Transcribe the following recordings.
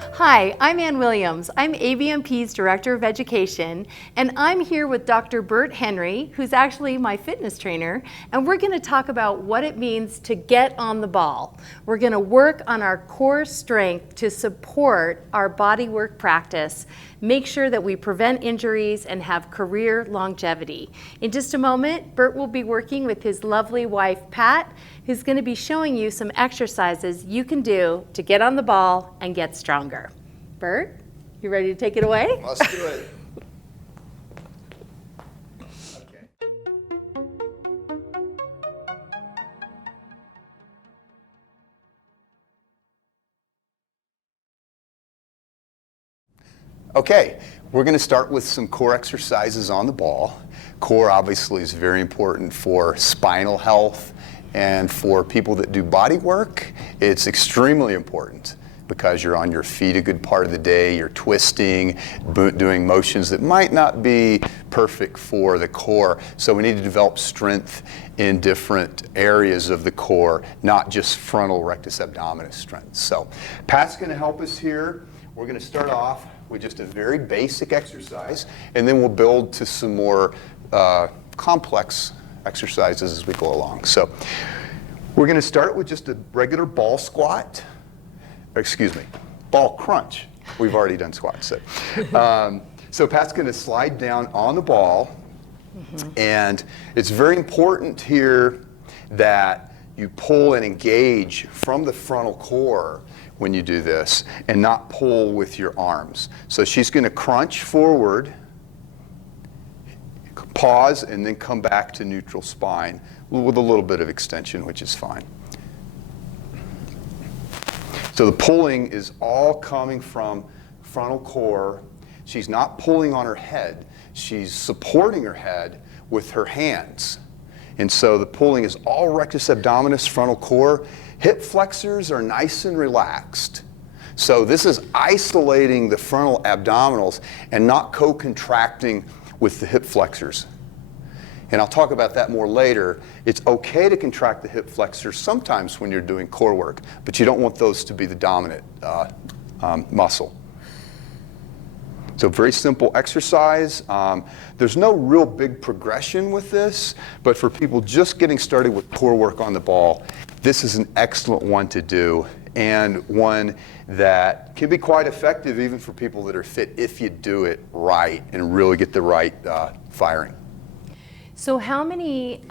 Hi, I'm Ann Williams. I'm ABMP's Director of Education, and I'm here with Dr. Burt Henry, who's actually my fitness trainer, and we're going to talk about what it means to get on the ball. We're going to work on our core strength to support our bodywork practice, make sure that we prevent injuries and have career longevity. In just a moment, Burt will be working with his lovely wife, Pat, who's going to be showing you some exercises you can do to get on the ball and get stronger. Burt, you ready to take it away? Let's do it. Okay, we're going to start with some core exercises on the ball. Core obviously is very important for spinal health, and for people that do body work, it's extremely important because you're on your feet a good part of the day, you're twisting, doing motions that might not be perfect for the core. So we need to develop strength in different areas of the core, not just frontal rectus abdominis strength. So Pat's going to help us here. We're going to start off with just a very basic exercise, and then we'll build to some more complex exercises as we go along. So we're going to start with just a regular ball squat, ball crunch. We've already done squats. So Pat's going to slide down on the ball, and it's very important here that you pull and engage from the frontal core when you do this and not pull with your arms. So she's going to crunch forward, pause, and then come back to neutral spine with a little bit of extension, which is fine. So the pulling is all coming from frontal core. She's not pulling on her head. She's supporting her head with her hands. And so the pulling is all rectus abdominis, frontal core. Hip flexors are nice and relaxed. So this is isolating the frontal abdominals and not co-contracting with the hip flexors. And I'll talk about that more later. It's okay to contract the hip flexors sometimes when you're doing core work, but you don't want those to be the dominant muscle. So very simple exercise. There's no real big progression with this, but for people just getting started with core work on the ball, this is an excellent one to do, and one that can be quite effective even for people that are fit if you do it right and really get the right firing. So how many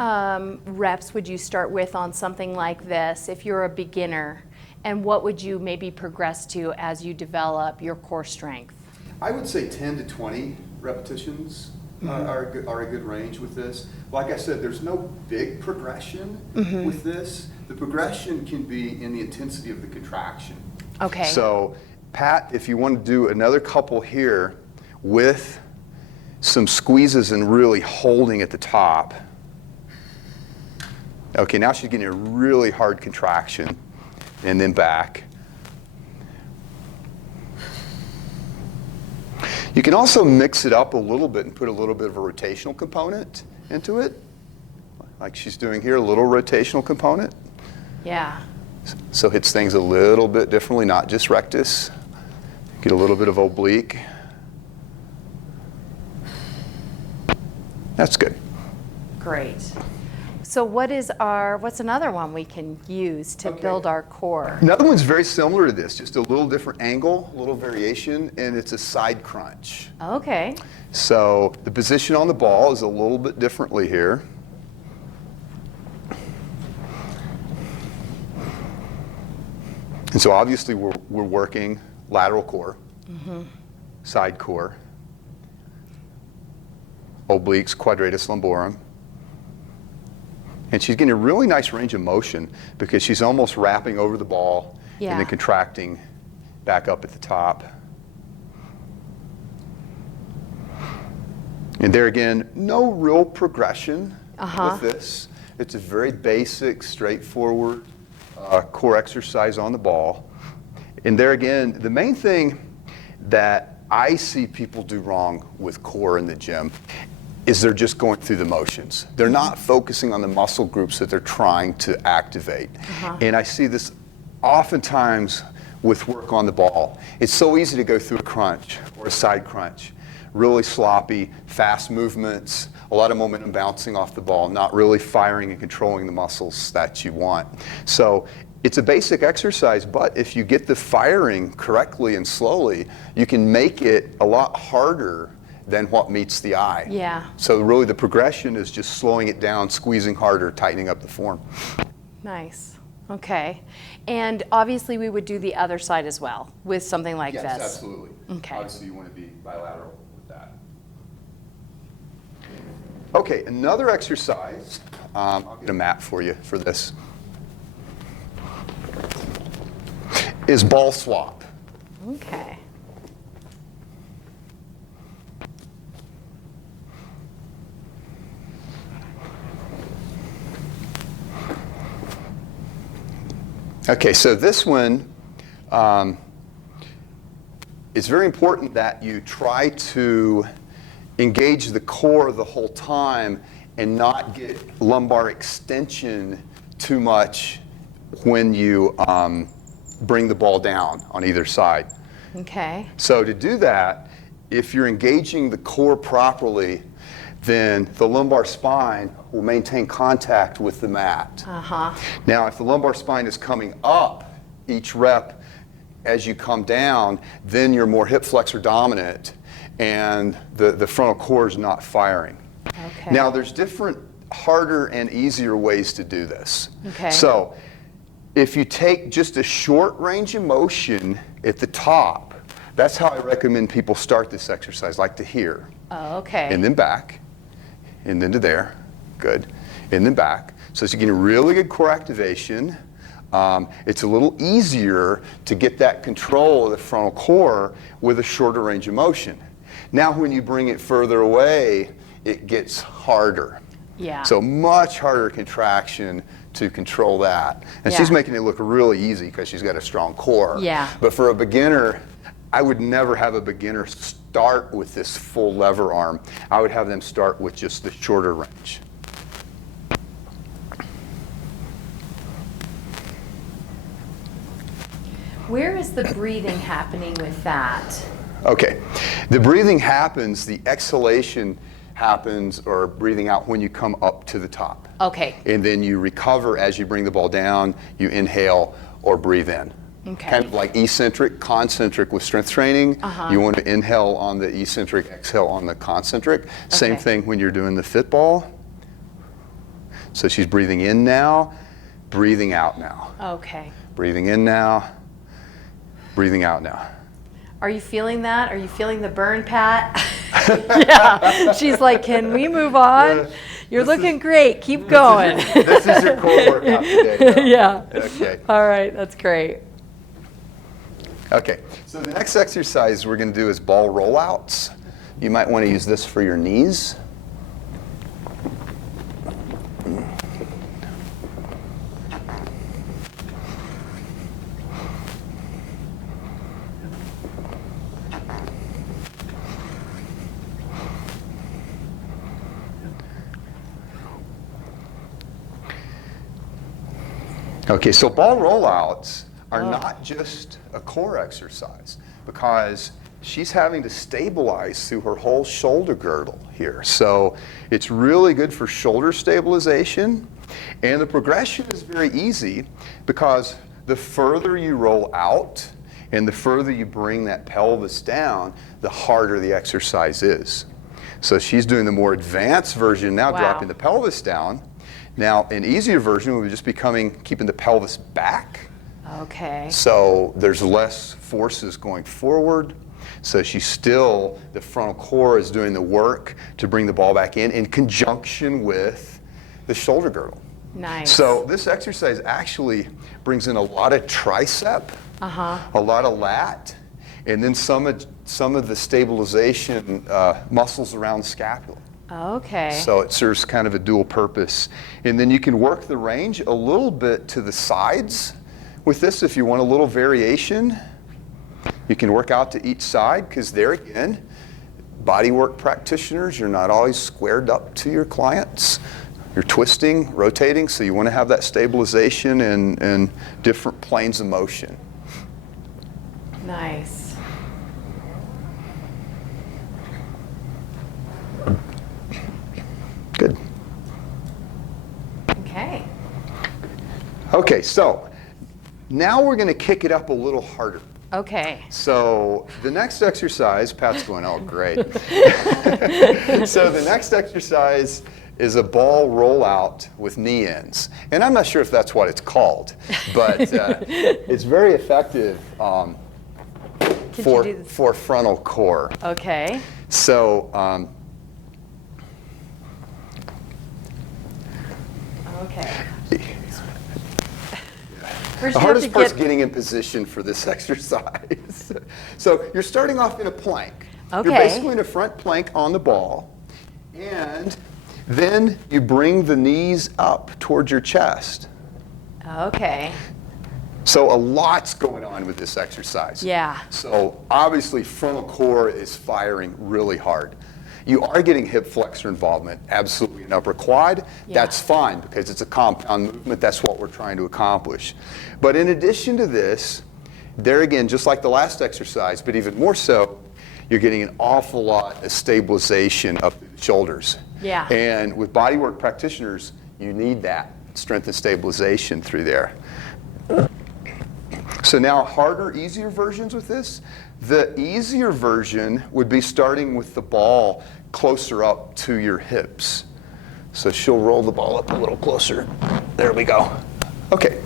reps would you start with on something like this if you're a beginner? And what would you maybe progress to as you develop your core strength? I would say 10 to 20 repetitions are a good range with this. Like I said, there's no big progression with this. The progression can be in the intensity of the contraction. Okay. So Pat, if you want to do another couple here with some squeezes and really holding at the top. Okay, now she's getting a really hard contraction, and then back. You can also mix it up a little bit and put a little bit of a rotational component into it, like she's doing here, a little rotational component. Yeah. So hits things a little bit differently, not just rectus. Get a little bit of oblique. That's good. Great. So what's another one we can use to build our core? Another one's very similar to this, just a little different angle, a little variation, and it's a side crunch. Okay. So the position on the ball is a little bit differently here. And so obviously we're working lateral core, side core, obliques, quadratus lumborum. And she's getting a really nice range of motion because she's almost wrapping over the ball and then contracting back up at the top. And there again, no real progression with this. It's a very basic, straightforward core exercise on the ball. And there again, the main thing that I see people do wrong with core in the gym is they're just going through the motions. They're not focusing on the muscle groups that they're trying to activate. And I see this oftentimes with work on the ball. It's so easy to go through a crunch or a side crunch. Really sloppy, fast movements, a lot of momentum bouncing off the ball, not really firing and controlling the muscles that you want. So it's a basic exercise, but if you get the firing correctly and slowly, you can make it a lot harder than what meets the eye. Yeah. So really the progression is just slowing it down, squeezing harder, tightening up the form. Nice. Okay. And obviously we would do the other side as well with something like Yes, this. absolutely. Okay. Obviously you want to be bilateral with that. Okay, another exercise. I'll get a mat for you for this. Is ball swap. Okay. Okay, so this one, it's very important that you try to engage the core the whole time and not get lumbar extension too much when you bring the ball down on either side. Okay. So to do that, if you're engaging the core properly, then the lumbar spine will maintain contact with the mat. Uh-huh. Now, if the lumbar spine is coming up each rep as you come down, then you're more hip flexor dominant and the frontal core is not firing. Okay. Now, there's different harder and easier ways to do this. Okay. So, if you take just a short range of motion at the top, that's how I recommend people start this exercise, like to here. Oh, okay. And then back, and then to there, good, and then back. So you're getting really good core activation. It's a little easier to get that control of the frontal core with a shorter range of motion. Now when you bring it further away, it gets harder. Yeah. So much harder contraction to control that. And Yeah. she's making it look really easy because she's got a strong core. Yeah. But for a beginner, I would never have a beginner start with this full lever arm. I would have them start with just the shorter range. Where is the breathing happening with that? Okay, the breathing happens, the exhalation happens, or breathing out when you come up to the top. Okay. And then you recover as you bring the ball down, you inhale or breathe in. Okay. Kind of like eccentric, concentric with strength training. Uh-huh. You want to inhale on the eccentric, exhale on the concentric. Same Okay. thing when you're doing the fit ball. So she's breathing in now, breathing out now. Okay. Breathing in now, breathing out now. Are you feeling that? Are you feeling the burn, Pat? Yeah. She's like, can we move on? You're looking great. Keep going. This is your core workout today. though. Yeah. Okay. All right. That's great. Okay. So the next exercise we're going to do is ball rollouts. You might want to use this for your knees. Okay, so ball rollouts are not just a core exercise because she's having to stabilize through her whole shoulder girdle here. So it's really good for shoulder stabilization, and the progression is very easy because the further you roll out and the further you bring that pelvis down, the harder the exercise is. So she's doing the more advanced version now, Wow. dropping the pelvis down. Now, an easier version would just be keeping the pelvis back. Okay. So there's less forces going forward. So the frontal core is doing the work to bring the ball back in conjunction with the shoulder girdle. Nice. So this exercise actually brings in a lot of tricep, a lot of lat, and then some of the stabilization muscles around the scapula. Okay. So it serves kind of a dual purpose. And then you can work the range a little bit to the sides with this if you want a little variation. You can work out to each side because there again, bodywork practitioners, you're not always squared up to your clients. You're twisting, rotating, so you want to have that stabilization and different planes of motion. Nice. Good. Okay. Okay, so now we're going to kick it up a little harder. Okay. So the next exercise, Pat's going, oh, great. So the next exercise is a ball rollout with knee ends. And I'm not sure if that's what it's called, but it's very effective for frontal core. Okay. So, okay. The hardest part's getting in position for this exercise. So you're starting off in a plank. Okay. You're basically in a front plank on the ball. And then you bring the knees up towards your chest. Okay. So a lot's going on with this exercise. Yeah. So obviously frontal core is firing really hard. You are getting hip flexor involvement, absolutely, in upper quad. Yeah. That's fine because it's a compound movement. That's what we're trying to accomplish. But in addition to this, there again, just like the last exercise, but even more so, you're getting an awful lot of stabilization up the shoulders. Yeah. And with bodywork practitioners, you need that strength and stabilization through there. So now harder, easier versions with this. The easier version would be starting with the ball closer up to your hips. So she'll roll the ball up a little closer. There we go. Okay.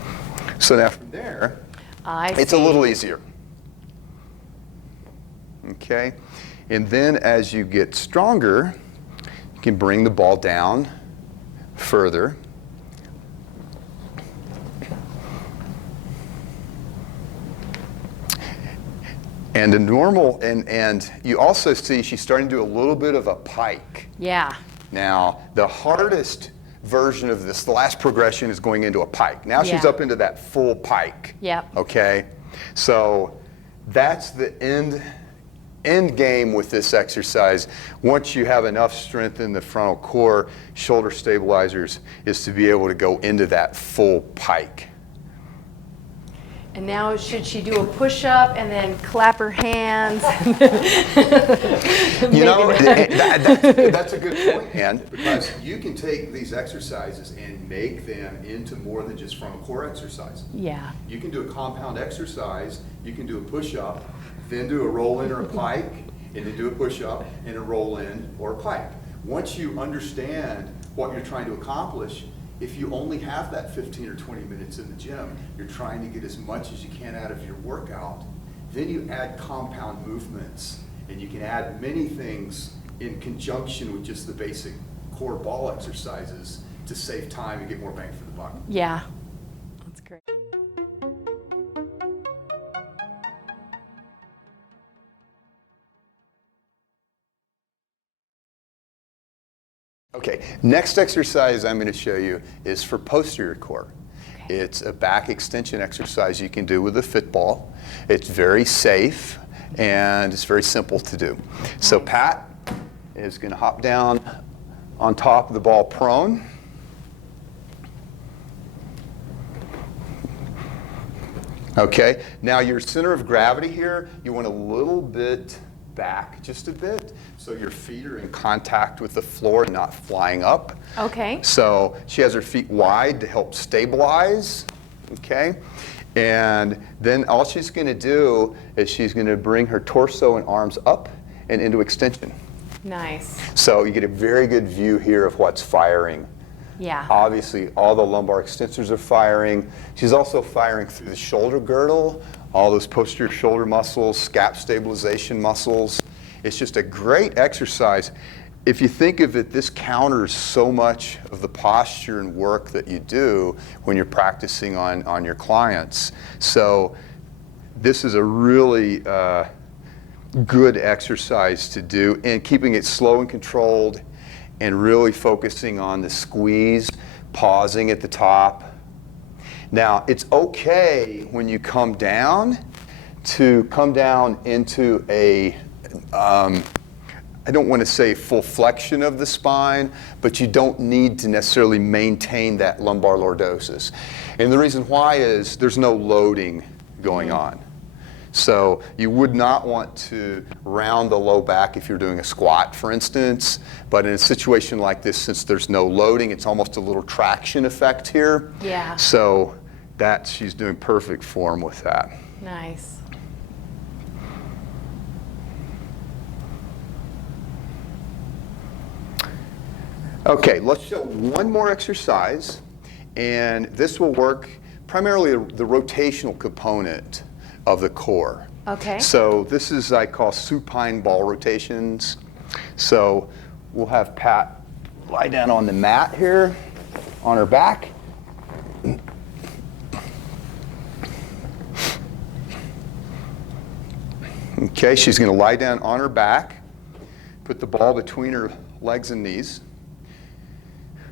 So now from there, it's a little easier. Okay. And then as you get stronger, you can bring the ball down further. And the normal, and you also see she's starting to do a little bit of a pike. Yeah. Now, the hardest version of this, the last progression is going into a pike. Now she's up into that full pike. Yep. Okay? So that's the end game with this exercise. Once you have enough strength in the frontal core, shoulder stabilizers, is to be able to go into that full pike. And now should she do a push-up and then clap her hands? You know, that's a good point, Ann, because you can take these exercises and make them into more than just frontal core exercises. Yeah. You can do a compound exercise, you can do a push-up, then do a roll-in or a pike, and then do a push-up and a roll-in or a pike. Once you understand what you're trying to accomplish, if you only have that 15 or 20 minutes in the gym, you're trying to get as much as you can out of your workout, then you add compound movements, and you can add many things in conjunction with just the basic core ball exercises to save time and get more bang for the buck. Yeah. That's great. Okay, next exercise I'm going to show you is for posterior core. Okay. It's a back extension exercise you can do with a fit ball. It's very safe and it's very simple to do. Nice. So Pat is going to hop down on top of the ball prone. Okay, now your center of gravity here, you want a little bit back just a bit so your feet are in contact with the floor and not flying up. Okay. So she has her feet wide to help stabilize, okay? And then all she's going to do is she's going to bring her torso and arms up and into extension. Nice. So you get a very good view here of what's firing. Yeah. Obviously, all the lumbar extensors are firing. She's also firing through the shoulder girdle, all those posterior shoulder muscles, scap stabilization muscles. It's just a great exercise. If you think of it, this counters so much of the posture and work that you do when you're practicing on your clients. So this is a really good exercise to do, and keeping it slow and controlled and really focusing on the squeeze, pausing at the top. Now, it's okay when you come down to come down into a, I don't want to say full flexion of the spine, but you don't need to necessarily maintain that lumbar lordosis. And the reason why is there's no loading going on. So you would not want to round the low back if you're doing a squat, for instance. But in a situation like this, since there's no loading, it's almost a little traction effect here. Yeah. So that she's doing perfect form with that. Nice. Okay, let's show one more exercise, and this will work primarily the rotational component of the core. Okay. So this is, I call supine ball rotations. So we'll have Pat lie down on the mat here, on her back. Okay, she's going to lie down on her back, put the ball between her legs and knees.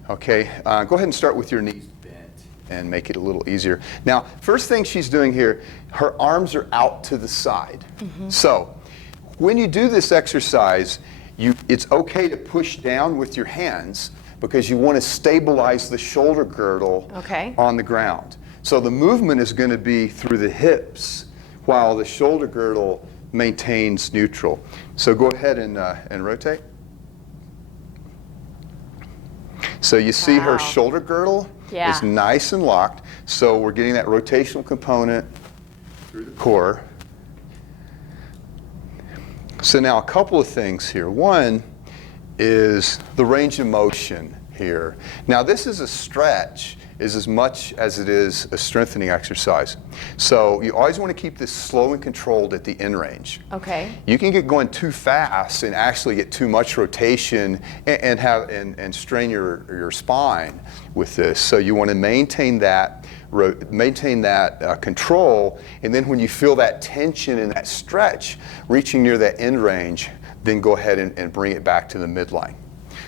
Okay, go ahead and start with your knees bent and make it a little easier. Now, first thing she's doing here, her arms are out to the side. So when you do this exercise, it's okay to push down with your hands because you want to stabilize the shoulder girdle on the ground. So the movement is going to be through the hips while the shoulder girdle maintains neutral. So go ahead and rotate. So you see her shoulder girdle is nice and locked. So we're getting that rotational component through the core. So now a couple of things here. One is the range of motion here. Now this is a stretch is as much as it is a strengthening exercise. So you always want to keep this slow and controlled at the end range. Okay. You can get going too fast and actually get too much rotation and strain your spine with this. So you want to maintain that control, and then when you feel that tension and that stretch reaching near that end range, then go ahead and bring it back to the midline.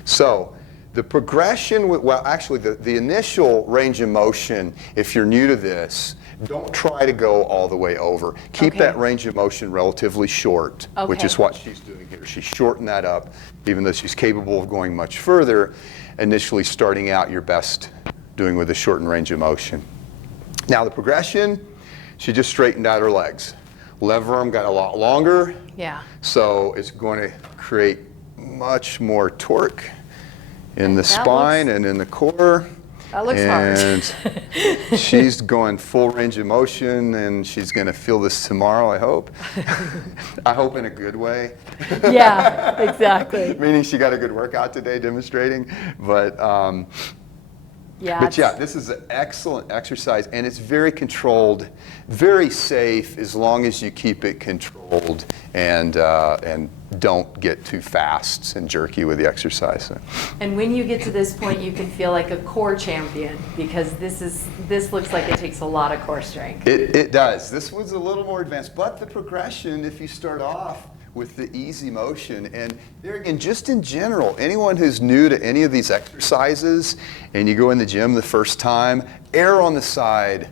So the progression, the initial range of motion, if you're new to this, don't try to go all the way over. Keep that range of motion relatively short, which is what she's doing here. She's shortened that up, even though she's capable of going much further, initially starting out your best doing with a shortened range of motion. Now the progression, she just straightened out her legs. Lever arm got a lot longer, so it's going to create much more torque in the spine and in the core. That looks hard. And she's going full range of motion, and she's going to feel this tomorrow, I hope. I hope in a good way. Yeah, exactly. Meaning she got a good workout today demonstrating. But yeah, this is an excellent exercise, and it's very controlled, very safe as long as you keep it controlled and don't get too fast and jerky with the exercise. And when you get to this point, you can feel like a core champion, because this looks like it takes a lot of core strength. It does. This one's a little more advanced, but the progression, if you start off with the easy motion, and there again, just in general, anyone who's new to any of these exercises and you go in the gym the first time, err on the side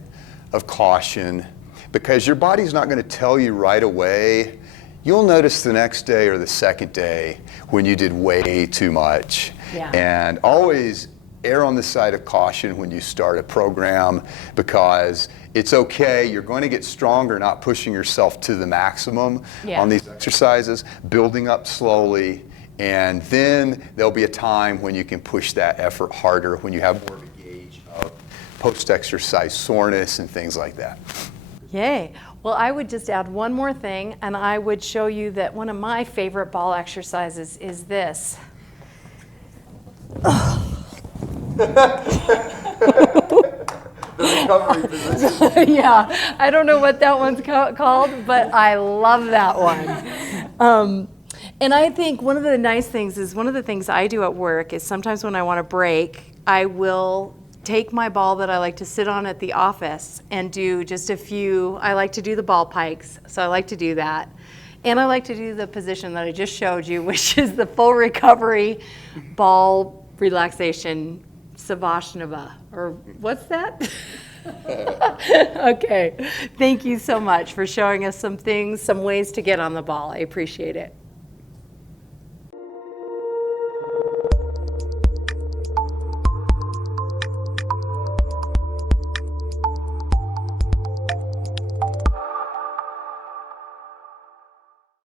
of caution, because your body's not going to tell you right away. You'll notice the next day or the second day when you did way too much. And always err on the side of caution when you start a program, because it's okay, you're going to get stronger, not pushing yourself to the maximum on these exercises, building up slowly, and then there'll be a time when you can push that effort harder, when you have more of a gauge of post-exercise soreness and things like that. Yay. Well, I would just add one more thing, and I would show you that one of my favorite ball exercises is this. Yeah, I don't know what that one's called, but I love that one. And I think one of the nice things is, one of the things I do at work is sometimes when I want to break, I will take my ball that I like to sit on at the office and do just a few. I like to do the ball pikes, so I like to do that. And I like to do the position that I just showed you, which is the full recovery ball relaxation Savasana, or what's that? Okay, thank you so much for showing us some things, some ways to get on the ball. I appreciate it.